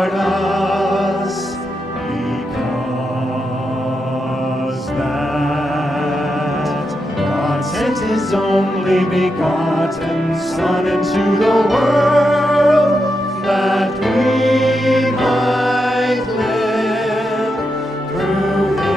toward us, because that God sent His only begotten Son into the world, that we might live through Him.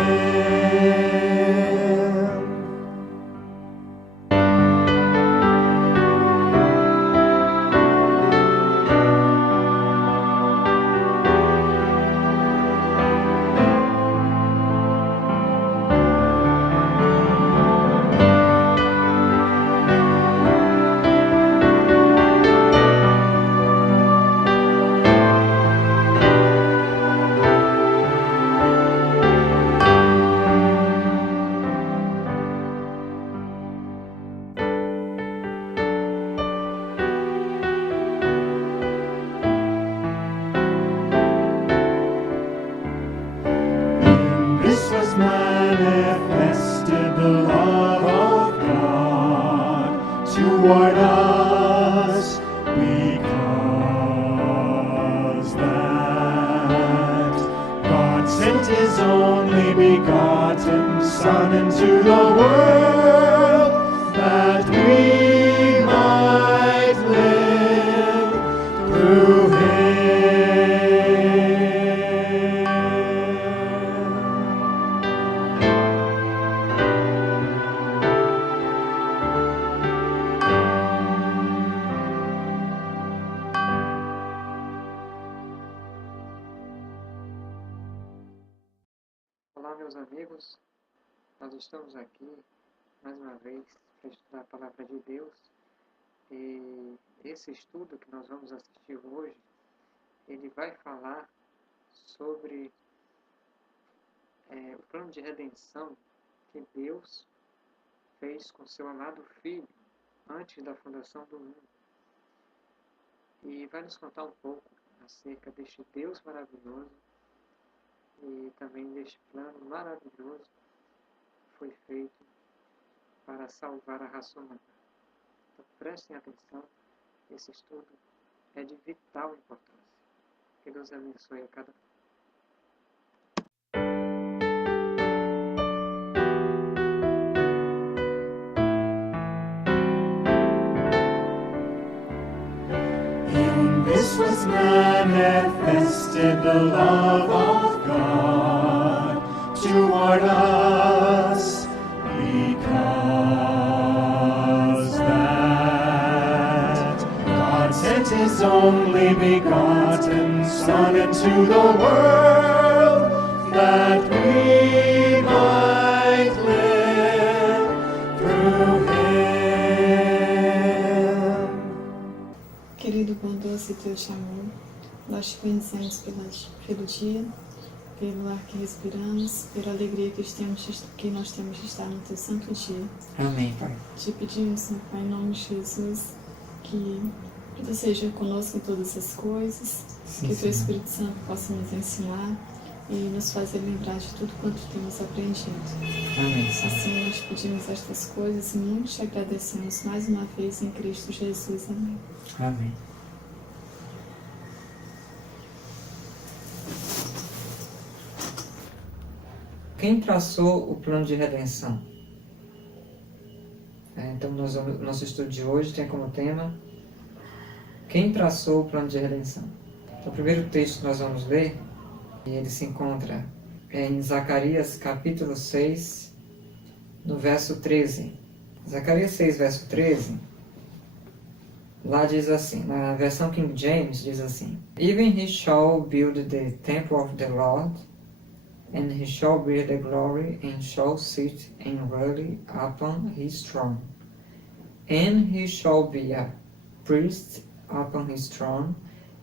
Manifested the love of God toward us, because that God sent His only begotten Son into the world, that we might live through Him. Olá, meus amigos, nós estamos aqui mais uma vez para estudar a Palavra de Deus, e esse estudo que nós vamos assistir hoje, ele vai falar sobre o plano de redenção que Deus fez com seu amado Filho antes da fundação do mundo, e vai nos contar um pouco acerca deste Deus maravilhoso e também deste plano maravilhoso que foi feito para salvar a raça humana. Então, prestem atenção, esse estudo é de vital importância. Que Deus abençoe a cada um. In this was manifested the love of God toward us, because that God sent His only begotten Son into the world, that we might live through Him. Querido, bondoso e Deus de amor, nós te bendizemos pelo dia, pelo ar que respiramos, pela alegria que nós temos de estar no teu santo dia. Amém, Pai. Te pedimos, meu Pai, em nome de Jesus, que tu seja conosco em todas as coisas, que o teu Espírito Santo possa nos ensinar e nos fazer lembrar de tudo quanto temos aprendido. Amém. Assim nós pedimos estas coisas e muito te agradecemos mais uma vez em Cristo Jesus. Amém. Amém. Quem traçou o plano de redenção? Então, nosso estudo de hoje tem como tema: quem traçou o plano de redenção? Então, o primeiro texto que nós vamos ler, ele se encontra em Zacarias capítulo 6, no verso 13. Zacarias 6, verso 13, lá diz assim, na versão King James diz assim: Even he shall build the temple of the Lord, and he shall bear the glory, and shall sit and rule upon his throne. And he shall be a priest upon his throne,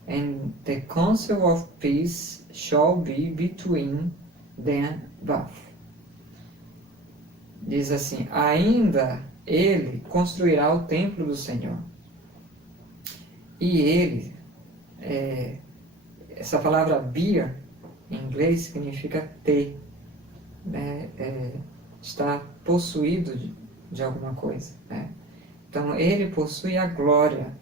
and the counsel of peace shall be between them both. Diz assim: ainda ele construirá o templo do Senhor. E ele, essa palavra bear, em inglês, significa ter, né? Estar possuído de alguma coisa, né? Então, ele possui a glória.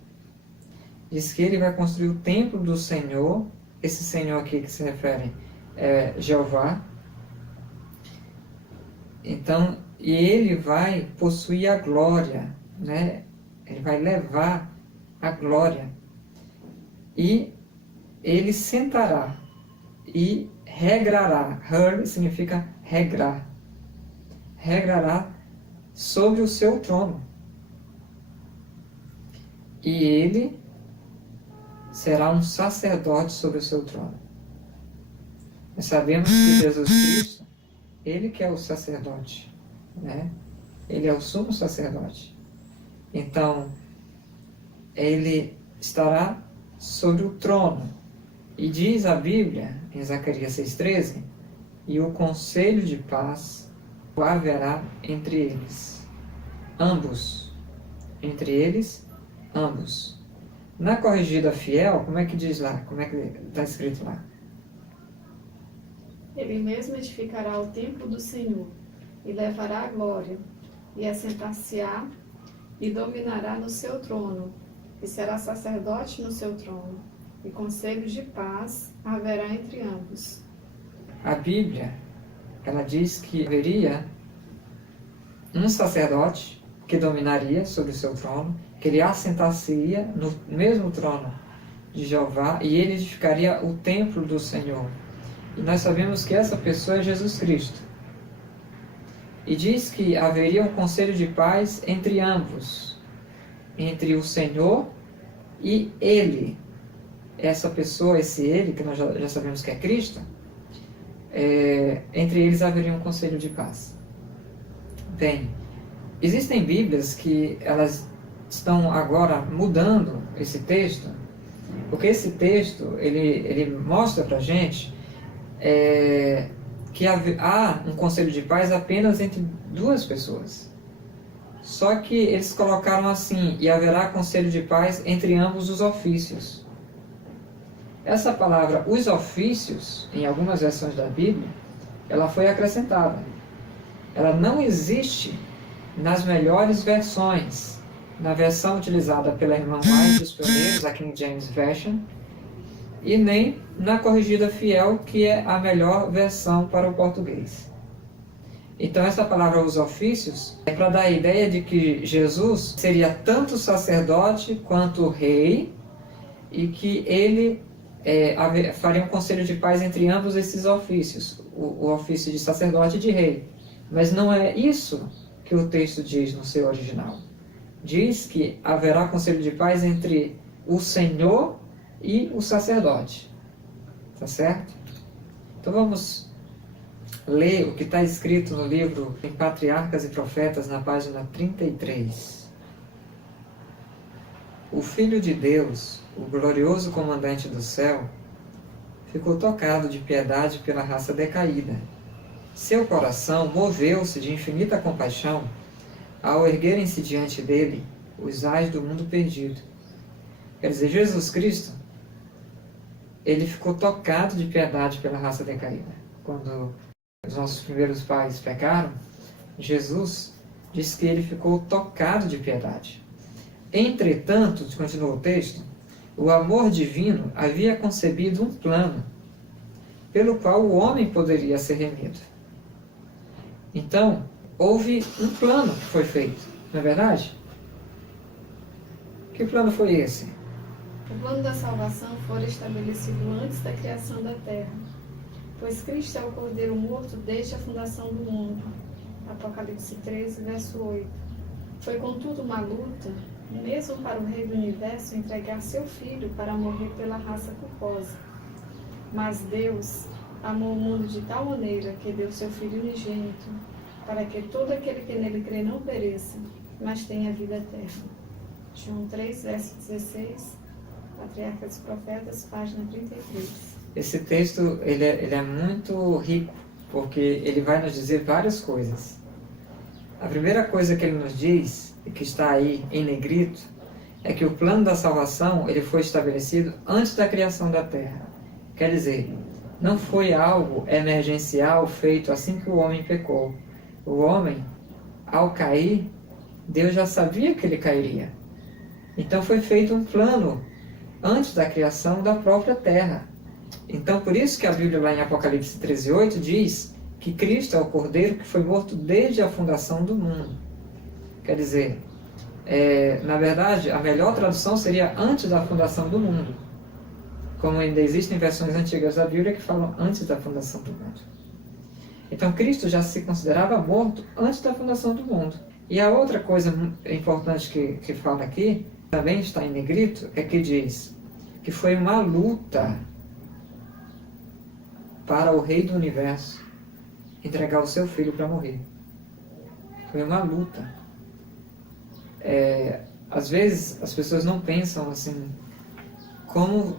Diz que ele vai construir o templo do Senhor esse Senhor aqui que se refere é Jeová. Então, e ele vai possuir a glória, né? Ele vai levar a glória. E ele sentará e regrará. Her significa regrar. Regrará sobre o seu trono. E ele será um sacerdote sobre o seu trono. Nós sabemos que Jesus Cristo, ele que é o sacerdote, né? Ele é o sumo sacerdote. Então, ele estará sobre o trono. E diz a Bíblia, em Zacarias 6,13, e o conselho de paz haverá entre eles. Ambos. Entre eles, ambos. Na corrigida fiel, como é que diz lá? Como é que está escrito lá? Ele mesmo edificará o templo do Senhor, e levará a glória, e assentar-se-á, e dominará no seu trono, e será sacerdote no seu trono, e conselho de paz haverá entre ambos. A Bíblia, ela diz que haveria um sacerdote que dominaria sobre o seu trono, que ele assentar-se-ia no mesmo trono de Jeová, e ele edificaria o templo do Senhor. E nós sabemos que essa pessoa é Jesus Cristo. E diz que haveria um conselho de paz entre ambos, entre o Senhor e ele. Essa pessoa, esse ele, que nós já sabemos que é Cristo, entre eles haveria um conselho de paz. Bem, existem Bíblias que elas estão agora mudando esse texto, porque esse texto ele mostra para a gente que há um conselho de paz apenas entre duas pessoas. Só que eles colocaram assim, e haverá conselho de paz entre ambos os ofícios. Essa palavra, os ofícios, em algumas versões da Bíblia, ela foi acrescentada. Ela não existe nas melhores versões. Na versão utilizada pela irmã White dos Pioneiros, a King James Version, e nem na corrigida fiel, que é a melhor versão para o português. Então essa palavra, os ofícios, é para dar a ideia de que Jesus seria tanto sacerdote quanto rei, e que ele faria um conselho de paz entre ambos esses ofícios, o ofício de sacerdote e de rei. Mas não é isso que o texto diz no seu original. Diz que haverá conselho de paz entre o Senhor e o sacerdote. Tá certo? Então vamos ler o que está escrito no livro em Patriarcas e Profetas, na página 33. O Filho de Deus, o glorioso comandante do céu, ficou tocado de piedade pela raça decaída. Seu coração moveu-se de infinita compaixão ao erguerem-se diante dele os ais do mundo perdido. Quer dizer, Jesus Cristo, ele ficou tocado de piedade pela raça decaída. Quando os nossos primeiros pais pecaram, Jesus diz que ele ficou tocado de piedade. Entretanto, continua o texto, o amor divino havia concebido um plano pelo qual o homem poderia ser remido. Então, houve um plano que foi feito, não é verdade? Que plano foi esse? O plano da salvação foi estabelecido antes da criação da terra, pois Cristo é o Cordeiro morto desde a fundação do mundo. Apocalipse 13, verso 8. Foi contudo uma luta, mesmo para o Rei do Universo entregar seu Filho para morrer pela raça culposa. Mas Deus amou o mundo de tal maneira que deu seu Filho unigênito, para que todo aquele que nele crê não pereça, mas tenha vida eterna. João 3, verso 16, Patriarcas e Profetas, página 33. Esse texto ele é muito rico, porque ele vai nos dizer várias coisas. A primeira coisa que ele nos diz, e que está aí em negrito, é que o plano da salvação ele foi estabelecido antes da criação da terra. Quer dizer, não foi algo emergencial feito assim que o homem pecou. O homem, ao cair, Deus já sabia que ele cairia. Então foi feito um plano antes da criação da própria terra. Então, por isso que a Bíblia lá em Apocalipse 13:8 diz que Cristo é o Cordeiro que foi morto desde a fundação do mundo. Quer dizer, na verdade, a melhor tradução seria antes da fundação do mundo. Como ainda existem versões antigas da Bíblia que falam antes da fundação do mundo. Então, Cristo já se considerava morto antes da fundação do mundo. E a outra coisa importante que fala aqui, também está em negrito, é que diz que foi uma luta para o Rei do Universo entregar o seu filho para morrer. Foi uma luta. Às vezes as pessoas não pensam assim, como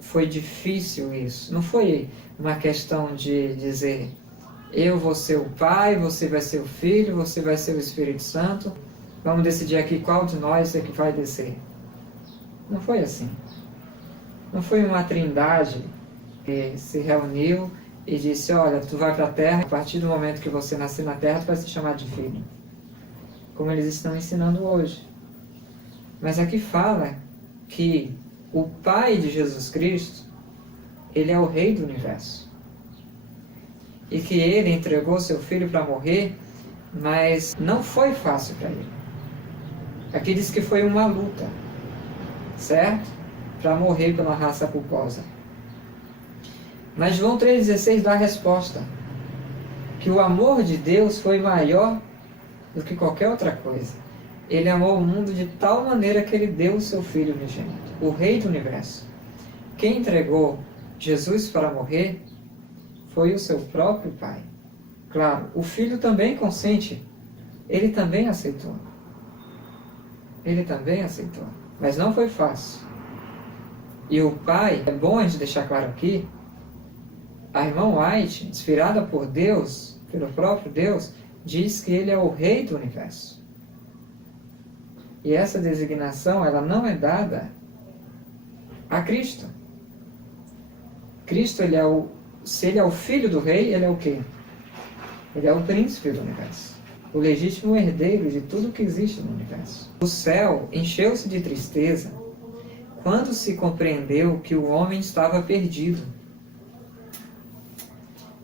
foi difícil isso. Não foi uma questão de dizer, eu vou ser o Pai, você vai ser o Filho, você vai ser o Espírito Santo, vamos decidir aqui qual de nós é que vai descer. Não foi assim. Não foi uma trindade que se reuniu e disse, olha, tu vai para a Terra, a partir do momento que você nascer na Terra, tu vai se chamar de filho. Como eles estão ensinando hoje. Mas aqui fala que o Pai de Jesus Cristo, ele é o Rei do Universo. E que ele entregou seu filho para morrer, mas não foi fácil para ele. Aqui diz que foi uma luta, certo? Para morrer pela raça culposa. Mas João 3,16 dá a resposta. Que o amor de Deus foi maior do que qualquer outra coisa. Ele amou o mundo de tal maneira que ele deu o seu Filho unigênito, o Rei do Universo. Quem entregou Jesus para morrer foi o seu próprio Pai. Claro, o Filho também consente. Ele também aceitou. Ele também aceitou. Mas não foi fácil. E o Pai, é bom a gente deixar claro aqui, a irmã White, inspirada por Deus, pelo próprio Deus, diz que ele é o Rei do Universo. E essa designação, ela não é dada a Cristo. Cristo, se ele é o Filho do Rei, ele é o quê? Ele é o Príncipe do Universo. O legítimo herdeiro de tudo que existe no Universo. O céu encheu-se de tristeza quando se compreendeu que o homem estava perdido.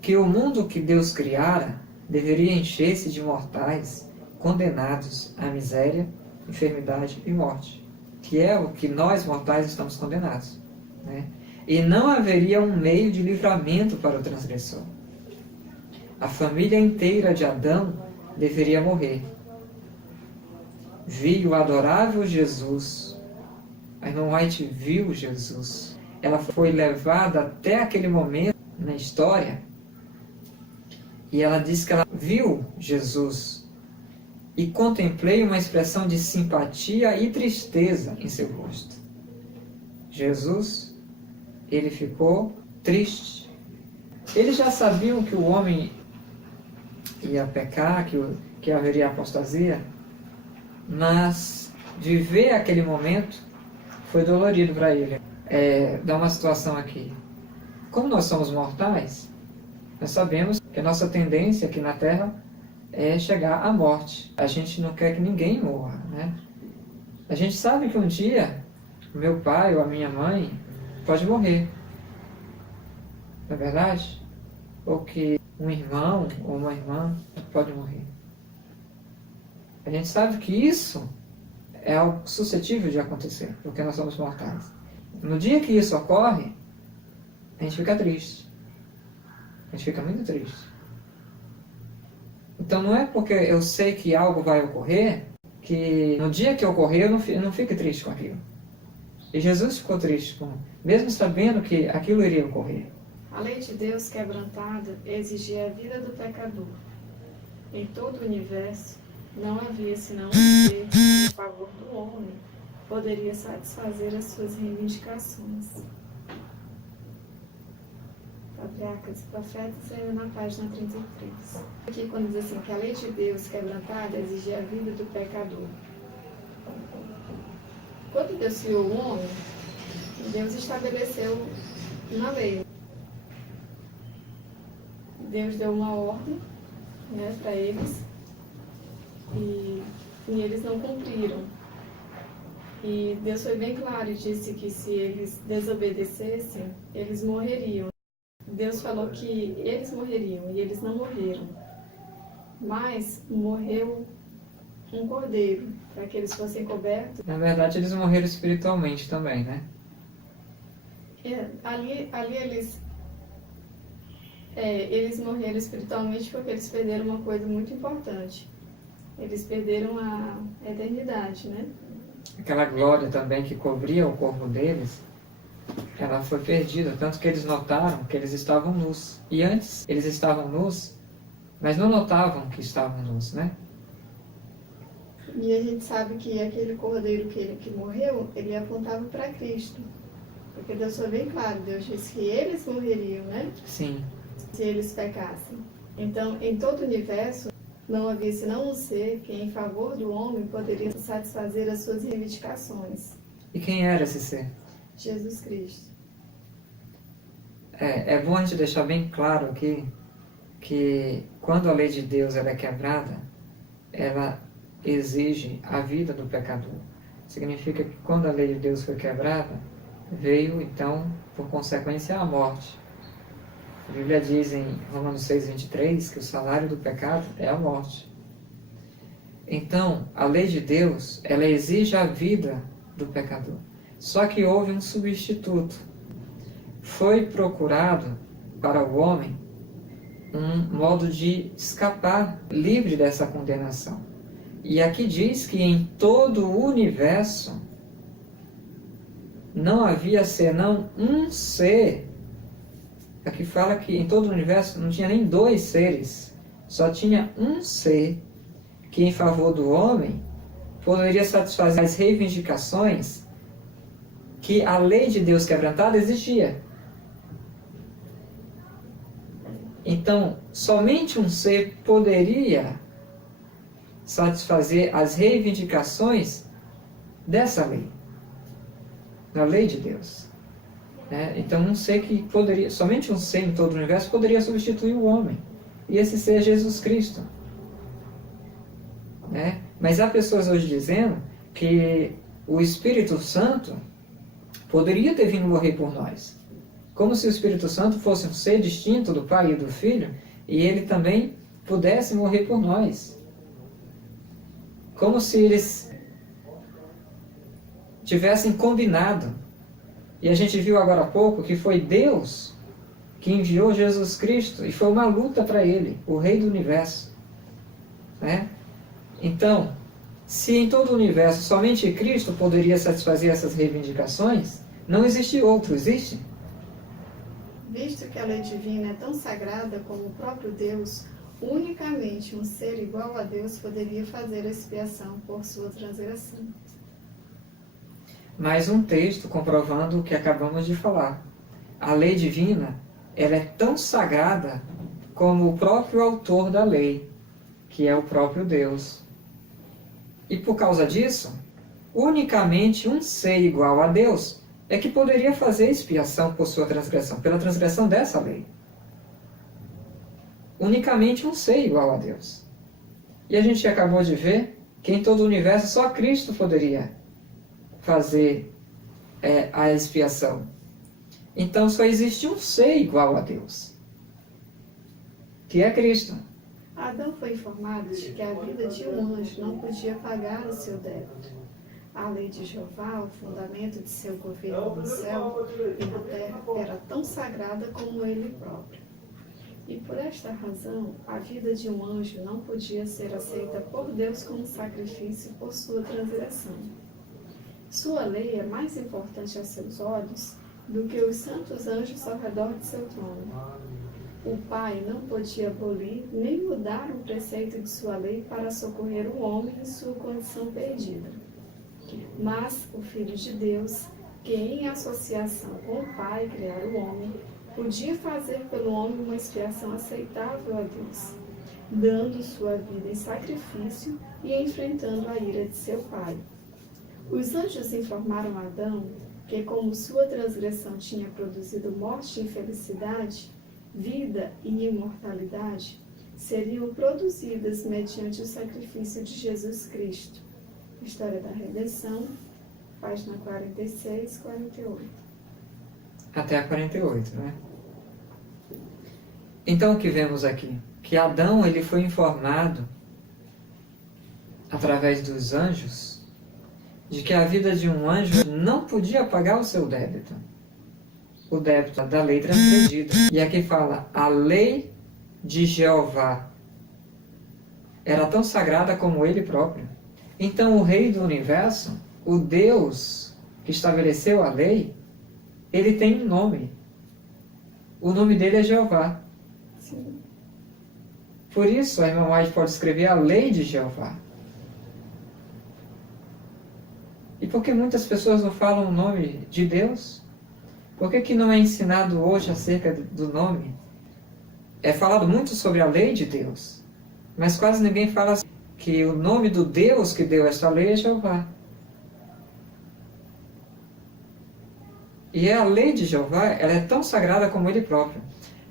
Que o mundo que Deus criara deveria encher-se de mortais condenados à miséria, enfermidade e morte, que é o que nós mortais estamos condenados, né? E não haveria um meio de livramento para o transgressor. A família inteira de Adão deveria morrer. Viu o adorável Jesus. A irmã White viu Jesus. Ela foi levada até aquele momento na história e ela diz que ela viu Jesus e contemplei uma expressão de simpatia e tristeza em seu rosto. Jesus, ele ficou triste. Eles já sabiam que o homem ia pecar, que haveria apostasia, mas viver aquele momento foi dolorido para ele. Dá uma situação aqui. Como nós somos mortais, nós sabemos que a nossa tendência aqui na Terra é chegar à morte. A gente não quer que ninguém morra, né? A gente sabe que um dia o meu pai ou a minha mãe pode morrer. Não é verdade? Ou que um irmão ou uma irmã pode morrer. A gente sabe que isso é algo suscetível de acontecer, porque nós somos mortais. No dia que isso ocorre, a gente fica triste. A gente fica muito triste. Então não é porque eu sei que algo vai ocorrer, que no dia que ocorrer eu não fique triste com aquilo. E Jesus ficou triste, mesmo sabendo que aquilo iria ocorrer. A lei de Deus quebrantada exigia a vida do pecador. Em todo o universo, não havia senão um ser que, em favor do homem, poderia satisfazer as suas reivindicações. Patriarcas e Profetas, ainda na página 33. Aqui quando diz assim, que a lei de Deus quebrantada exigia a vida do pecador. Quando Deus criou o homem, Deus estabeleceu uma lei. Deus deu uma ordem, né, para eles e eles não cumpriram. E Deus foi bem claro e disse que se eles desobedecessem, eles morreriam. Deus falou que eles morreriam e eles não morreram. Mas morreu um cordeiro para que eles fossem cobertos. Na verdade, eles morreram espiritualmente também, né? Ali eles morreram espiritualmente porque eles perderam uma coisa muito importante. Eles perderam a eternidade, né? Aquela glória também que cobria o corpo deles, ela foi perdida, tanto que eles notaram que eles estavam nus. E antes eles estavam nus, mas não notavam que estavam nus, né? E a gente sabe que aquele cordeiro que morreu, ele apontava para Cristo. Porque Deus foi bem claro, Deus disse que eles morreriam, né? Sim. Se eles pecassem. Então, em todo o universo, não havia senão um ser que, em favor do homem, poderia satisfazer as suas reivindicações. E quem era esse ser? Jesus Cristo. É bom a gente deixar bem claro aqui que quando a lei de Deus ela é quebrada, ela exige a vida do pecador. Significa que quando a lei de Deus foi quebrada, veio então, por consequência, a morte. A Bíblia diz em Romanos 6,23 que o salário do pecado é a morte. Então, a lei de Deus, ela exige a vida do pecador. Só que houve um substituto. Foi procurado para o homem um modo de escapar livre dessa condenação. E aqui diz que em todo o universo não havia senão um ser. Aqui fala que em todo o universo não tinha nem dois seres, só tinha um ser que em favor do homem poderia satisfazer as reivindicações que a lei de Deus quebrantada exigia. Então, somente um ser poderia satisfazer as reivindicações dessa lei, da lei de Deus. Então, um ser que poderia, somente um ser em todo o universo poderia substituir o homem. E esse ser é Jesus Cristo. Mas há pessoas hoje dizendo que o Espírito Santo poderia ter vindo morrer por nós. Como se o Espírito Santo fosse um ser distinto do Pai e do Filho, e ele também pudesse morrer por nós. Como se eles tivessem combinado. E a gente viu agora há pouco que foi Deus que enviou Jesus Cristo, e foi uma luta para ele, o Rei do Universo. Então, se em todo o universo somente Cristo poderia satisfazer essas reivindicações, não existe outro, existe? Visto que a lei divina é tão sagrada como o próprio Deus, unicamente um ser igual a Deus poderia fazer a expiação por sua transgressão. Mais um texto comprovando o que acabamos de falar. A lei divina, ela é tão sagrada como o próprio autor da lei, que é o próprio Deus. E por causa disso, unicamente um ser igual a Deus é que poderia fazer expiação por sua transgressão, pela transgressão dessa lei. Unicamente um ser igual a Deus. E a gente acabou de ver que em todo o universo só Cristo poderia fazer a expiação. Então só existe um ser igual a Deus, que é Cristo. Adão foi informado de que a vida de um anjo não podia pagar o seu débito. A lei de Jeová, o fundamento de seu governo no céu e na terra, era tão sagrada como ele próprio. E por esta razão, a vida de um anjo não podia ser aceita por Deus como sacrifício por sua transgressão. Sua lei é mais importante a seus olhos do que os santos anjos ao redor de seu trono. O Pai não podia abolir nem mudar o preceito de sua lei para socorrer o homem em sua condição perdida. Mas o Filho de Deus, que em associação com o Pai criara o homem, podia fazer pelo homem uma expiação aceitável a Deus, dando sua vida em sacrifício e enfrentando a ira de seu Pai. Os anjos informaram Adão que, como sua transgressão tinha produzido morte e infelicidade, vida e imortalidade seriam produzidas mediante o sacrifício de Jesus Cristo. História da redenção, página 46, 48. Até a 48, né? Então o que vemos aqui? Que Adão ele foi informado através dos anjos de que a vida de um anjo não podia pagar o seu débito. O débito da lei transgredida. E aqui fala, a lei de Jeová era tão sagrada como ele próprio. Então o Rei do Universo, o Deus que estabeleceu a lei, ele tem um nome. O nome dele é Jeová. Sim. Por isso a irmã White pode escrever a lei de Jeová. E por que muitas pessoas não falam o nome de Deus? Por que não é ensinado hoje acerca do nome? É falado muito sobre a lei de Deus, mas quase ninguém fala que o nome do Deus que deu esta lei é Jeová. E a lei de Jeová, ela é tão sagrada como ele próprio.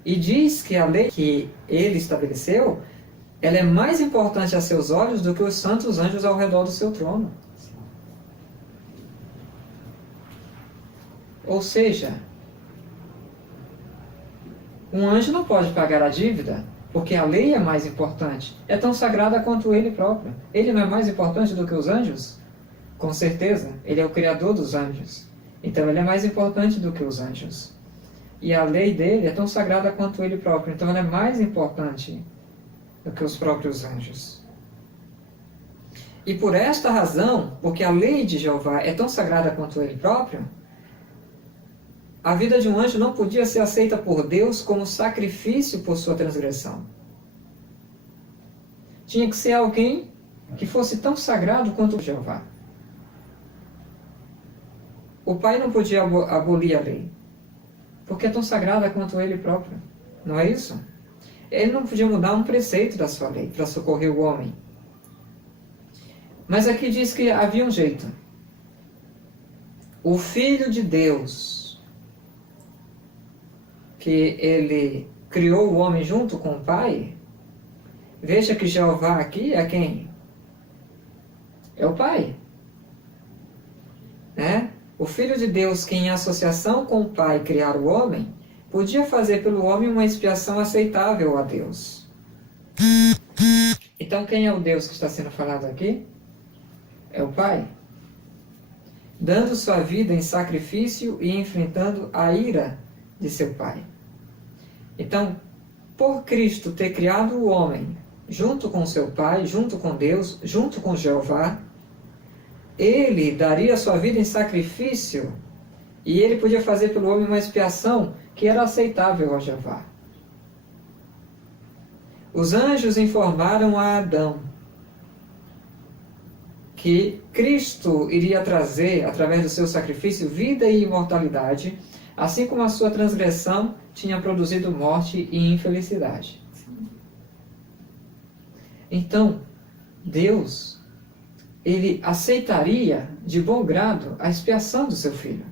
E diz que a lei que ele estabeleceu, ela é mais importante a seus olhos do que os santos anjos ao redor do seu trono. Ou seja, um anjo não pode pagar a dívida, porque a lei é mais importante. É tão sagrada quanto ele próprio. Ele não é mais importante do que os anjos? Com certeza, ele é o criador dos anjos. Então ele é mais importante do que os anjos. E a lei dele é tão sagrada quanto ele próprio. Então ela é mais importante do que os próprios anjos. E por esta razão, porque a lei de Jeová é tão sagrada quanto ele próprio, a vida de um anjo não podia ser aceita por Deus como sacrifício por sua transgressão. Tinha que ser alguém que fosse tão sagrado quanto Jeová. O pai não podia abolir a lei, porque é tão sagrada quanto ele próprio. Não é isso? Ele não podia mudar um preceito da sua lei para socorrer o homem. Mas aqui diz que havia um jeito. O Filho de Deus, que ele criou o homem junto com o Pai, veja que Jeová aqui é quem? É o Pai. Né? O Filho de Deus, que em associação com o Pai criar o homem, podia fazer pelo homem uma expiação aceitável a Deus. Então quem é o Deus que está sendo falado aqui? É o Pai. Dando sua vida em sacrifício e enfrentando a ira de seu Pai. Então, por Cristo ter criado o homem junto com seu Pai, junto com Deus, junto com Jeová, ele daria sua vida em sacrifício e ele podia fazer pelo homem uma expiação que era aceitável a Jeová. Os anjos informaram a Adão que Cristo iria trazer, através do seu sacrifício, vida e imortalidade, assim como a sua transgressão tinha produzido morte e infelicidade. Então, Deus, ele aceitaria de bom grado a expiação do seu filho.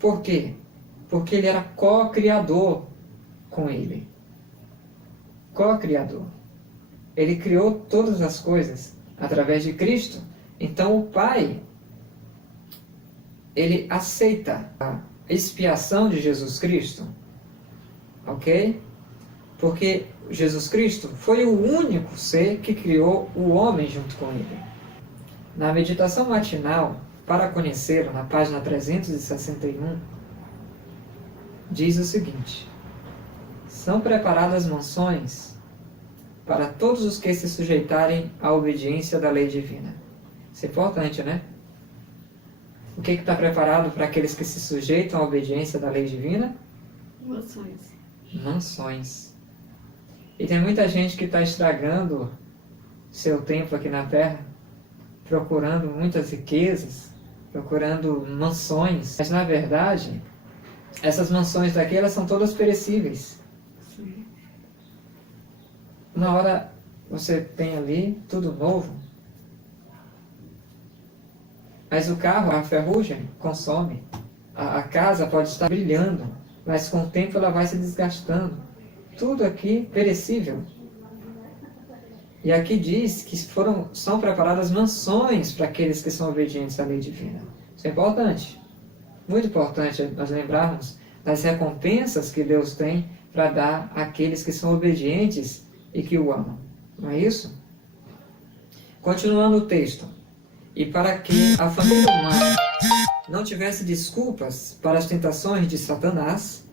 Por quê? Porque ele era co-criador com ele. Co-criador. Ele criou todas as coisas através de Cristo. Então o Pai, ele aceita a expiação de Jesus Cristo. Ok? Porque Jesus Cristo foi o único ser que criou o homem junto com ele. Na meditação matinal, para conhecê-lo, na página 361, diz o seguinte: são preparadas mansões para todos os que se sujeitarem à obediência da lei divina. Isso é importante, né? O que está preparado para aqueles que se sujeitam à obediência da lei divina? Mansões. Mansões. E tem muita gente que está estragando seu tempo aqui na Terra, procurando muitas riquezas, procurando mansões. Mas, na verdade, essas mansões daqui, elas são todas perecíveis. Sim. Uma hora você tem ali tudo novo, mas o carro, a ferrugem, consome. A casa pode estar brilhando, mas com o tempo ela vai se desgastando. Tudo aqui perecível. E aqui diz que são preparadas mansões para aqueles que são obedientes à lei divina. Isso é importante. Muito importante nós lembrarmos das recompensas que Deus tem para dar àqueles que são obedientes e que o amam. Não é isso? Continuando o texto. E para que a família humana não tivesse desculpas para as tentações de Satanás,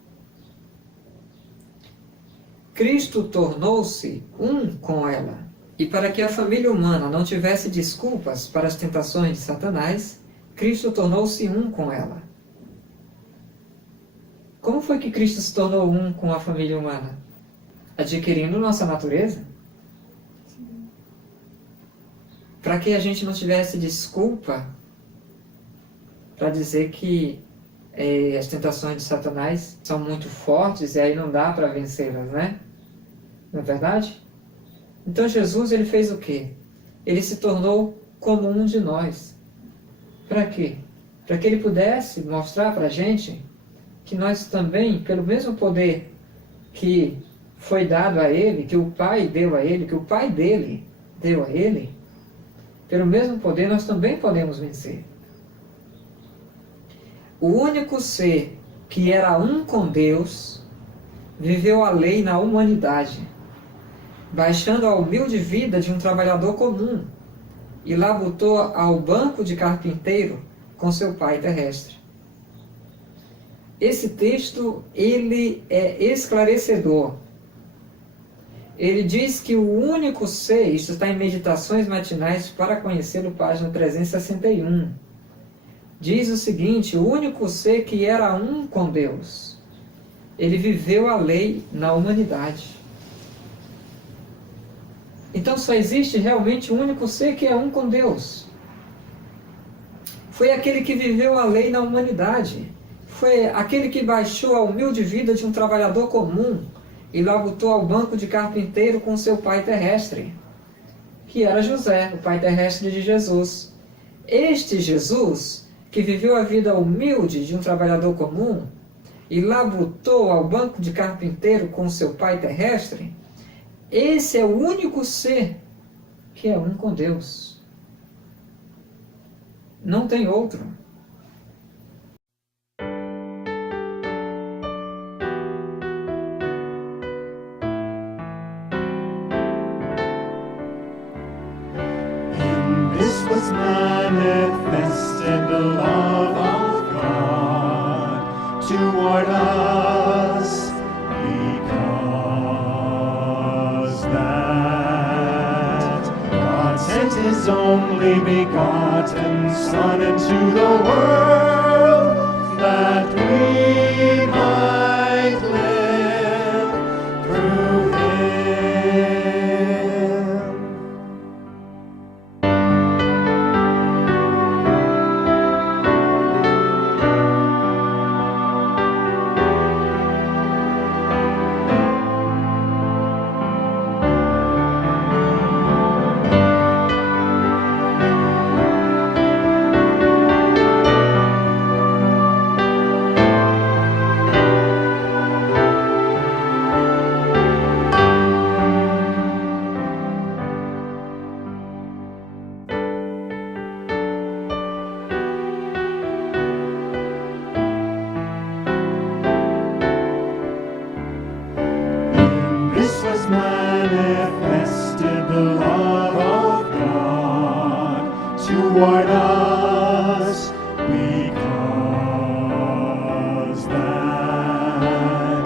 Cristo tornou-se um com ela. E para que a família humana não tivesse desculpas para as tentações de Satanás, Cristo tornou-se um com ela. Como foi que Cristo se tornou um com a família humana? Adquirindo nossa natureza? Para que a gente não tivesse desculpa para dizer que as tentações de Satanás são muito fortes e aí não dá para vencê-las, né? Não é verdade? Então Jesus, ele fez o quê? Ele se tornou como um de nós. Para quê? Para que ele pudesse mostrar para a gente que nós também, pelo mesmo poder que foi dado a ele, que o Pai deu a ele, que o Pai dele deu a ele, pelo mesmo poder nós também podemos vencer. O único ser que era um com Deus viveu a lei na humanidade, baixando a humilde vida de um trabalhador comum e labutou ao banco de carpinteiro com seu pai terrestre. Esse texto, ele é esclarecedor. Ele diz que o único ser, isso está em Meditações Matinais para Conhecê-lo, página 361, diz o seguinte: o único ser que era um com Deus, ele viveu a lei na humanidade. Então só existe realmente um único ser que é um com Deus. Foi aquele que viveu a lei na humanidade. Foi aquele que baixou a humilde vida de um trabalhador comum e labutou ao banco de carpinteiro com seu pai terrestre, que era José, o pai terrestre de Jesus. Este Jesus, que viveu a vida humilde de um trabalhador comum e labutou ao banco de carpinteiro com seu pai terrestre, esse é o único ser que é um com Deus. Não tem outro. Was manifested the love of God toward us, because that God sent His only begotten Son into the world, that we might live through Him. Manifested the love of God toward us, because that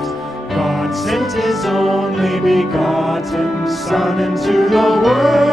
God sent His only begotten Son into the world,